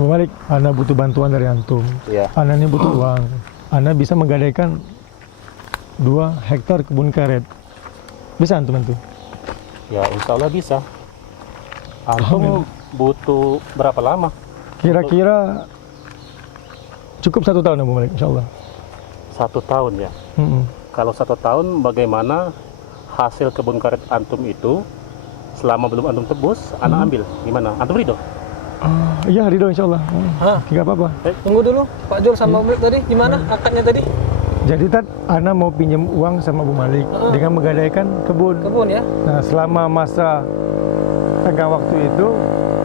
Bu Malik, Ana butuh bantuan dari antum. Iya. Ana ini butuh uang. Ana bisa menggadaikan 2 hektar kebun karet. Bisa antum bantu? Ya insya Allah bisa. Antum butuh berapa lama? Kira-kira cukup 1 tahun ya Bu Malik, insya Allah. 1 tahun ya. Kalau 1 tahun bagaimana hasil kebun karet antum itu selama belum antum tebus, Ana ambil. Gimana? Antum ridho? Iya, ridho insya Allah. Hah? Nggak apa-apa. Tunggu dulu, Pak Jul sama Bu Malik tadi gimana akadnya tadi? Jadi Ana mau pinjam uang sama Bu Malik dengan menggadaikan kebun. Kebun ya? Nah, selama masa tenggang waktu itu,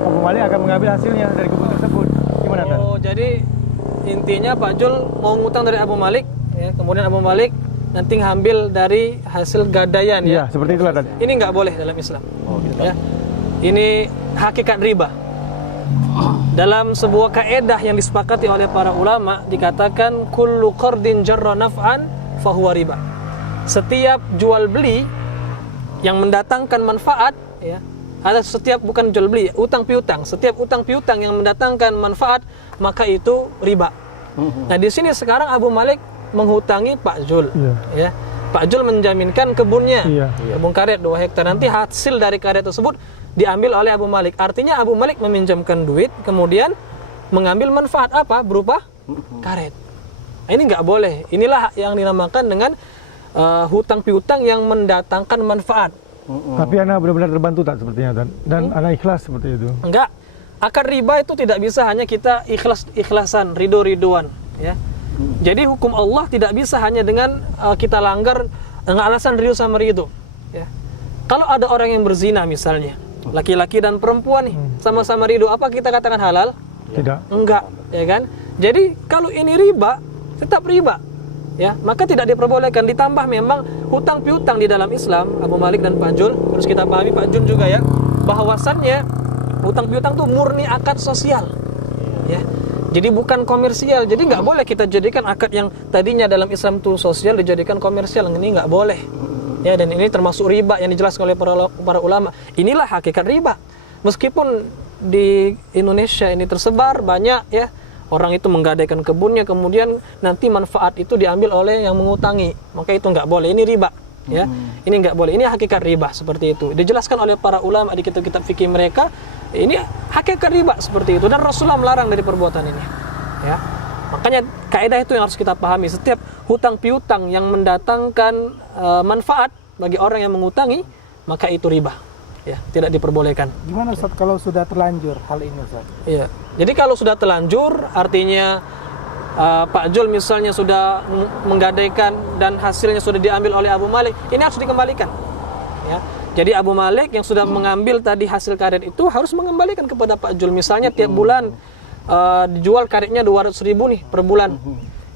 Bu Malik akan mengambil hasilnya dari kebun tersebut. Gimana, Tan? Oh, jadi intinya Pak Jul mau ngutang dari Abu Malik, ya, kemudian Abu Malik nanti ngambil dari hasil gadaian Iya, ya. seperti itulah, Tan. Ini nggak boleh dalam Islam. Oh, gitu. Ya. Ini hakikat riba. Dalam sebuah kaedah yang disepakati oleh para ulama dikatakan kullu qardin jarra naf'an fahuwa riba. Setiap jual beli yang mendatangkan manfaat ya, ada setiap bukan jual beli, utang piutang. Setiap utang piutang yang mendatangkan manfaat maka itu riba. Nah, di sini sekarang Abu Malik menghutangi Pak Jul. Ya. Pak Jul menjaminkan kebunnya. Kebun karet 2 hektar. Nanti hasil dari karet tersebut diambil oleh Abu Malik. Artinya Abu Malik meminjamkan duit, kemudian mengambil manfaat apa? Berupa karet. Nah, ini nggak boleh. Inilah yang dinamakan dengan hutang piutang yang mendatangkan manfaat. Tapi Ana benar-benar terbantu tak sepertinya, dan Ana ikhlas seperti itu. Enggak. Akad riba itu tidak bisa hanya kita ikhlasan, ridho-ridhoan. Ya. Jadi hukum Allah tidak bisa hanya dengan kita langgar dengan alasan ridho sama ridho. Ya. Kalau ada orang yang berzina misalnya, laki-laki dan perempuan nih sama-sama ridho, apa kita katakan halal? Tidak. Enggak, ya kan? Jadi kalau ini riba, tetap riba. Ya, maka tidak diperbolehkan. Ditambah memang hutang piutang di dalam Islam, Abu Malik dan Pak Jul, terus kita pahami Pak Jul juga ya, bahwasannya hutang piutang itu murni akad sosial. Ya. Jadi bukan komersial. Jadi nggak boleh kita jadikan akad yang tadinya dalam Islam itu sosial dijadikan komersial. Ini nggak boleh. Ya, dan ini termasuk riba yang dijelaskan oleh para ulama. Inilah hakikat riba. Meskipun di Indonesia ini tersebar banyak ya, orang itu menggadaikan kebunnya, kemudian nanti manfaat itu diambil oleh yang mengutangi. Maka itu nggak boleh. Ini riba. Ya, ini nggak boleh. Ini hakikat riba seperti itu. Dijelaskan oleh para ulama di kitab-kitab fikih mereka. Ini hakikat riba seperti itu, dan Rasulullah melarang dari perbuatan ini. Ya, makanya kaidah itu yang harus kita pahami. Setiap hutang piutang yang mendatangkan manfaat bagi orang yang mengutangi, maka itu riba. Ya, tidak diperbolehkan. Gimana Ustaz kalau sudah terlanjur hal ini Ustaz? Iya. Jadi kalau sudah terlanjur, artinya Pak Jul misalnya sudah menggadaikan dan hasilnya sudah diambil oleh Abu Malik, ini harus dikembalikan. Ya. Jadi Abu Malik yang sudah mengambil tadi hasil karet itu harus mengembalikan kepada Pak Jul. Misalnya tiap bulan dijual karetnya 200.000 nih per bulan.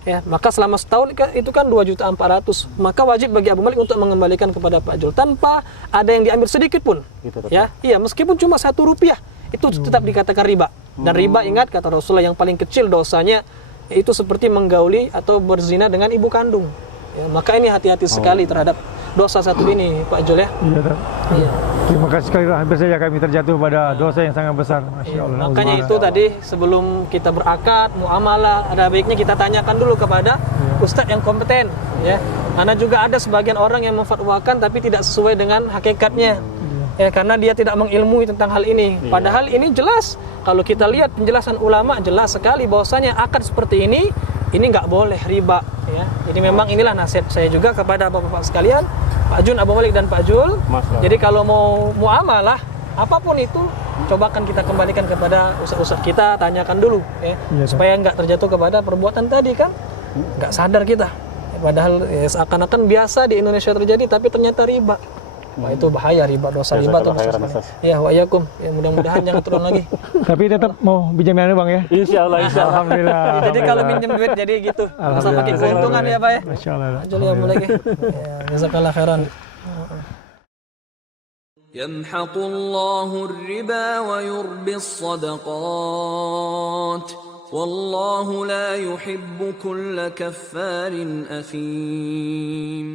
Ya, maka selama setahun itu kan 2.400.000. Maka wajib bagi Abu Malik untuk mengembalikan kepada Pak Jul tanpa ada yang diambil sedikit pun. Ya, iya, meskipun cuma Rp1 itu tetap dikatakan riba. Dan riba, ingat kata Rasulullah, yang paling kecil dosanya itu seperti menggauli atau berzina dengan ibu kandung. Ya, maka ini hati-hati sekali terhadap dosa satu ini, Pak Jul ya. Iya, Tan. Iya. Terima kasih sekali, hampir saja kami terjatuh pada dosa yang sangat besar. Masya Allah. Makanya itu tadi sebelum kita berakad, muamalah, ada baiknya kita tanyakan dulu kepada ustadz yang kompeten. Ya, karena juga ada sebagian orang yang memfatwakan tapi tidak sesuai dengan hakikatnya. Ya, karena dia tidak mengilmui tentang hal ini. Padahal ini jelas, kalau kita lihat penjelasan ulama jelas sekali bahwasanya akad seperti ini nggak boleh riba. Ya, jadi memang inilah nasihat saya juga kepada bapak-bapak sekalian, Pak Jun, Abu Malik dan Pak Jul. Jadi kalau mau muamalah apapun itu, cobakan kita kembalikan kepada ustaz-ustaz kita, tanyakan dulu ya, supaya nggak terjatuh kepada perbuatan tadi kan, nggak sadar kita. Padahal ya, seakan-akan biasa di Indonesia terjadi, tapi ternyata riba. Wah, itu bahaya, riba, dosa riba tuh. Ya, wa iyyakum. Ya, mudah-mudahan jangan turun lagi. Tapi tetap mau pinjam Bang ya? Insya Allah. Alhamdulillah. Jadi kalau pinjam duit jadi gitu, masa pakai keuntungan ya Pak ya. Masya Allah. Ajul ya mulai. Ya, jazakallah khairan. يمحق الله الربا ويربي الصدقات والله لا يحب كل كفار أثيم